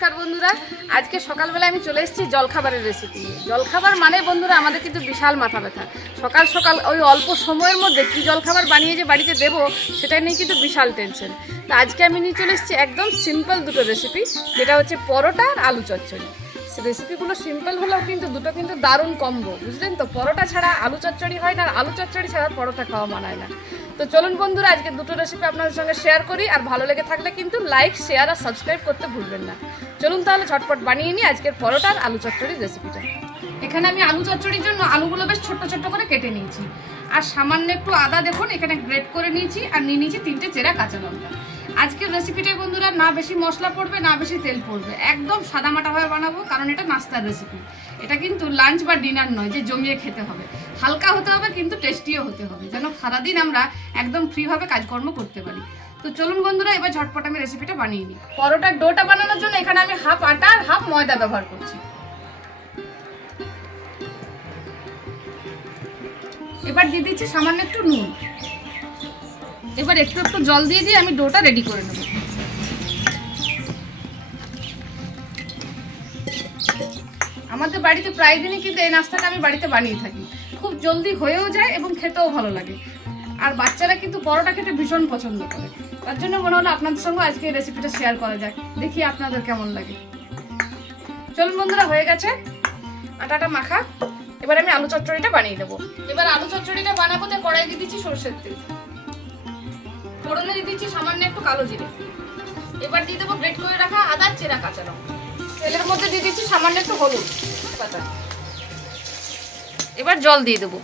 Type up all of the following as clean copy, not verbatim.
নমস্কার বন্ধুরা, আজকে সকালবেলা আমি চলে এসেছি জলখাবারের রেসিপি নিয়ে। জলখাবার মানে বন্ধুরা আমাদের কিন্তু বিশাল মাথা ব্যথা। সকাল সকাল ওই অল্প সময়ের মধ্যে কি জলখাবার বানিয়ে যে বাড়িতে দেবো সেটা নিয়ে কিন্তু বিশাল টেনশন। তো আজকে আমি নিয়ে চলে এসেছি একদম সিম্পল দুটো রেসিপি, যেটা হচ্ছে পরোটা আর আলু চচ্চড়ি। রেসিপিগুলো সিম্পল হলেও কিন্তু দুটো কিন্তু দারুণ কম্বো, বুঝলেন তো। পরোটা ছাড়া আলু চচ্চড়ি হয় না, আর আলু চচ্চড়ি ছাড়া পরোটা খাওয়া মানায় না। তো চলুন বন্ধুরা, আজকে দুটো রেসিপি আপনাদের সঙ্গে শেয়ার করি, আর ভালো লেগে থাকলে কিন্তু লাইক, শেয়ার আর সাবস্ক্রাইব করতে ভুলবেন না। চলুন তাহলে ঝটপট বানিয়ে নিই আজকের পরোটা আর আলু চচ্চড়ির রেসিপিটা। এখানে আমি আলু চচ্চড়ির জন্য আলুগুলো বেশ ছোট্ট ছোট্ট করে কেটে নিয়েছি, আর সামান্য একটু আদা দেখুন এখানে গ্রেট করে নিয়েছি, আর নিয়ে নিয়েছি 3টে চেরা কাঁচা লঙ্কা। আজকের রেসিপিটাই বন্ধুরা না বেশি মশলা পড়বে না বেশি তেল পড়বে, একদম সাদামাটাভাবে বানাবো, কারণ এটা নাস্তার রেসিপি। এটা কিন্তু লাঞ্চ বা ডিনার নয় যে জমিয়ে খেতে হবে। হালকা হতে হবে কিন্তু টেস্টিও হতে হবে, যেন সারাদিন আমরা একদম ফ্রিভাবে কাজকর্ম করতে পারি। তো চলুন বন্ধুরা, এবার ঝটপট আমি রেসিপিটা বানিয়ে নিই। পরোটার ডোটা বানানোর জন্য এখানে আমি হাফ আটা আর হাফ ময়দা ব্যবহার করছি। এবার দিয়ে দিচ্ছি সামান্য একটু নুন। এবার একটু একটু জল দিয়ে দিয়ে আমি ডোটা রেডি করে নেব। আমাদের বাড়িতে প্রায় দিনই কিন্তু এই নাস্তাটা আমি বাড়িতে বানিয়ে থাকি। খুব জলদি হয়েও যায় এবং খেতেও ভালো লাগে, আর বাচ্চারা কিন্তু পরোটা খেতে ভীষণ পছন্দ করে। তার জন্য মনে হলো আপনাদের সঙ্গে আজকে এই রেসিপিটা শেয়ার করা যাক, দেখি আপনাদের কেমন লাগে। চলুন বন্ধুরা, হয়ে গেছে আটাটা মাখা। এবার আমি আলু চচ্চড়িটা বানিয়ে দেবো। এবার আলু চচ্চড়িটা বানাবো, তাই কড়াই দিয়ে দিচ্ছি সরষের তেল, ফোড়নে দিয়ে দিচ্ছি সামান্য একটু কালো জিরে। এবার দিয়ে দেবো গ্রেট করে রাখা আদা, চেরা কাঁচা লঙ্কা। তেলের মধ্যে দিয়ে দিচ্ছি সামান্য একটু হলুদ পাতা। এবার জল দিয়ে দেবো।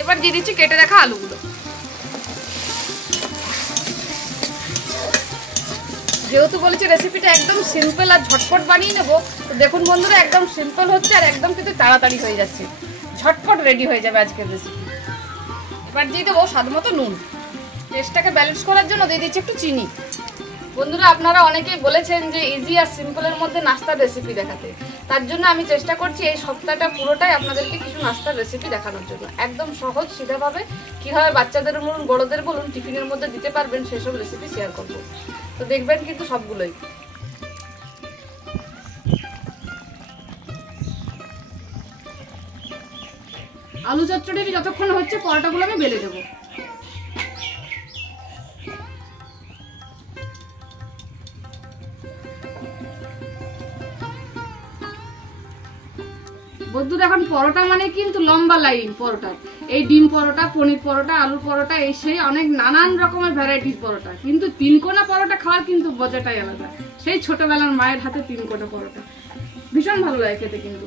এবার দিয়ে দিচ্ছি কেটে রাখা আলুগুলো। যেহেতু বলেছি রেসিপিটা একদম সিম্পল আর ঝটপট বানিয়ে নেবো, তো দেখুন বন্ধুরা একদম সিম্পল হচ্ছে আর একদম কিন্তু তাড়াতাড়ি হয়ে যাচ্ছে, ঝটপট রেডি হয়ে যাবে আজকের রেসিপি। এবার দিয়ে দেবো স্বাদ মতো নুন। টেস্টটাকে ব্যালেন্স করার জন্য দিয়ে দিচ্ছি একটু চিনি। বন্ধুরা আপনারা অনেকেই বলেছেন যে ইজি আর সিম্পলের মধ্যে নাস্তার রেসিপি দেখাতে, তার জন্য আমি চেষ্টা করছি এই সপ্তাহটা পুরোটাই আপনাদেরকে কিছু নাস্তার রেসিপি দেখানোর জন্য। একদম সহজ সিধাভাবে কীভাবে বাচ্চাদের বলুন বড়োদের বলুন টিফিনের মধ্যে দিতে পারবেন সেসব রেসিপি শেয়ার করবো। তো দেখবেন কিন্তু সবগুলোই। আলু চচ্চড়ি যতক্ষণ হচ্ছে পরোটাগুলো আমি বেলে দেবো। বন্ধুরা এখন পরোটা মানে কিন্তু লম্বা লাইন পরোটা। এই ডিম পরোটা, পনির পরোটা, আলুর পরোটা, এই সেই অনেক নানান রকমের ভ্যারাইটিস পরোটা, কিন্তু 3 কোনা পরোটা খাওয়ার কিন্তু মজাটাই আলাদা। সেই ছোটবেলার মায়ের হাতে 3 কোনা পরোটা ভীষণ ভালো লাগে খেতে কিন্তু।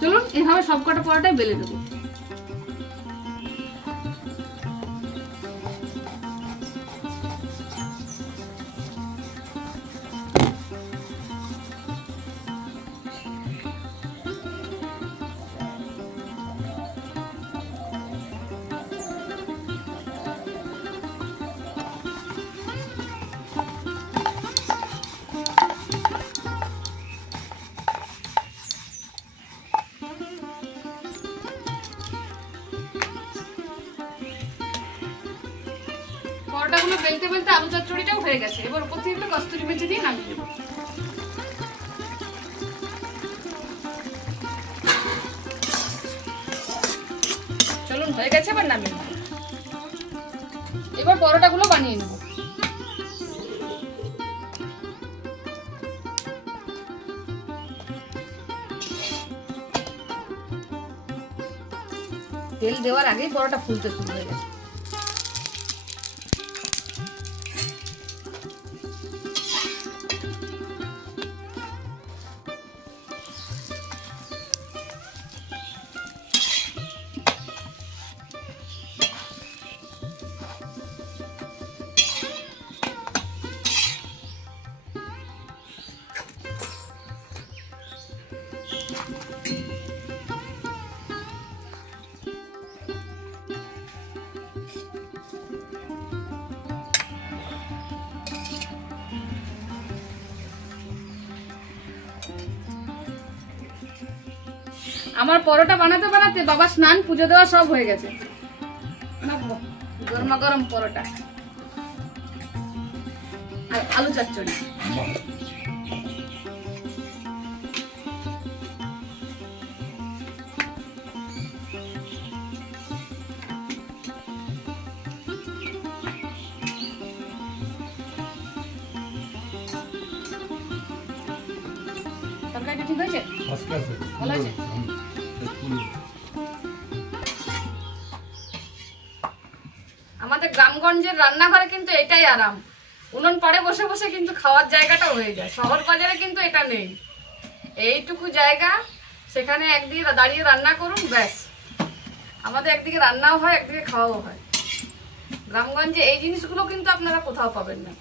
চলুন এভাবে সবকটা পরোটাই বেলে দেবো। পরোটাগুলো বেলতে বেলতে আলু চচ্চড়িটাও হয়ে গেছে। এবার উপর থেকে একটু কস্তুরি মেথি দিয়ে নামিয়ে দেবো। চলুন হয়ে গেছে, এবার নামিয়ে নেব। এবার পরোটাগুলো বানিয়ে নেব। তেল দেওয়ার আগেই পরোটা ফুলতে শুরু হয়ে গেছে। আমার পরোটা বানাতে বানাতে বাবা স্নান পুজো দেওয়া সব হয়ে গেছে। গরমা গরম পরোটা আর আলু চচ্চড়ি। তরকারিটা ঠিক হয়েছে? ভালো হয়েছে? আমাদের গ্রামগঞ্জের রান্নাঘরে কিন্তু এটাই আরাম, উনুন পরে বসে বসে কিন্তু খাওয়ার জায়গাটা হয়ে যায়। শহর বাজারে কিন্তু এটা নেই, এইটুকু জায়গা, সেখানে একদিকে দাঁড়িয়ে রান্না করুন ব্যাস। আমাদের একদিকে রান্নাও হয়, একদিকে খাওয়াও হয়। গ্রামগঞ্জে এই জিনিসগুলো কিন্তু আপনারা কোথাও পাবেন না।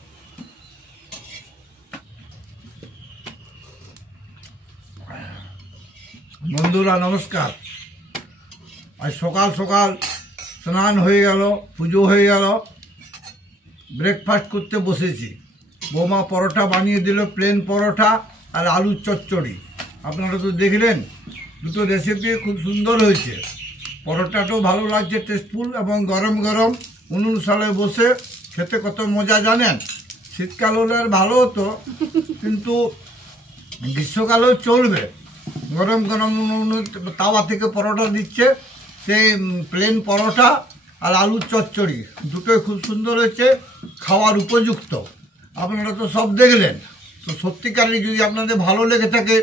বন্ধুরা নমস্কার। আজ সকাল সকাল স্নান হয়ে গেল, পুজো হয়ে গেল, ব্রেকফাস্ট করতে বসেছি। বৌমা পরোটা বানিয়ে দিল, প্লেন পরোটা আর আলুর চচ্চড়ি। আপনারা তো দেখলেন, দুটো রেসিপি খুব সুন্দর হয়েছে। পরোটাটাও ভালো লাগছে, টেস্টফুল, এবং গরম গরম উনুন সালে বসে খেতে কত মজা জানেন। শীতকাল হলে আর ভালো হতো, কিন্তু গ্রীষ্মকালেও চলবে। গরম গরম তাওয়া থেকে পরোটা দিচ্ছে, সেই প্লেন পরোটা আর আলুর চচ্চড়ি দুটোই খুব সুন্দর হয়েছে, খাওয়ার উপযুক্ত। আপনারা তো সব দেখলেন। তো সত্যিকারই যদি আপনাদের ভালো লেগে থাকে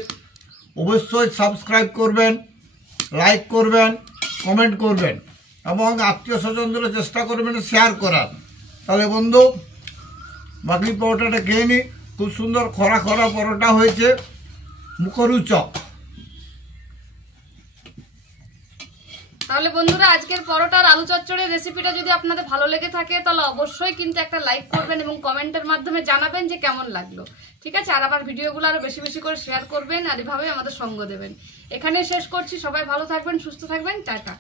অবশ্যই সাবস্ক্রাইব করবেন, লাইক করবেন, কমেন্ট করবেন, এবং আত্মীয় স্বজনদের চেষ্টা করবেন শেয়ার করার। তাহলে বন্ধু, বাকি পরোটাটা খেয়ে নিই। খুব সুন্দর খরা খরা পরোটা হয়েছে, মুখরোচক। তাহলে বন্ধুরা, আজকের পরোটা আর আলু চচ্চড়ির রেসিপিটা যদি আপনাদের ভালো লেগে থাকে তাহলে অবশ্যই কিন্তু একটা লাইক করবেন এবং কমেন্টের মাধ্যমে জানাবেন যে কেমন লাগলো। ঠিক আছে? আর আমার ভিডিওগুলো আরো বেশি বেশি করে শেয়ার করবেন, আর এভাবে আমাদের সঙ্গ দেবেন। এখানে শেষ করছি। সবাই ভালো থাকবেন, সুস্থ থাকবেন। টাটা।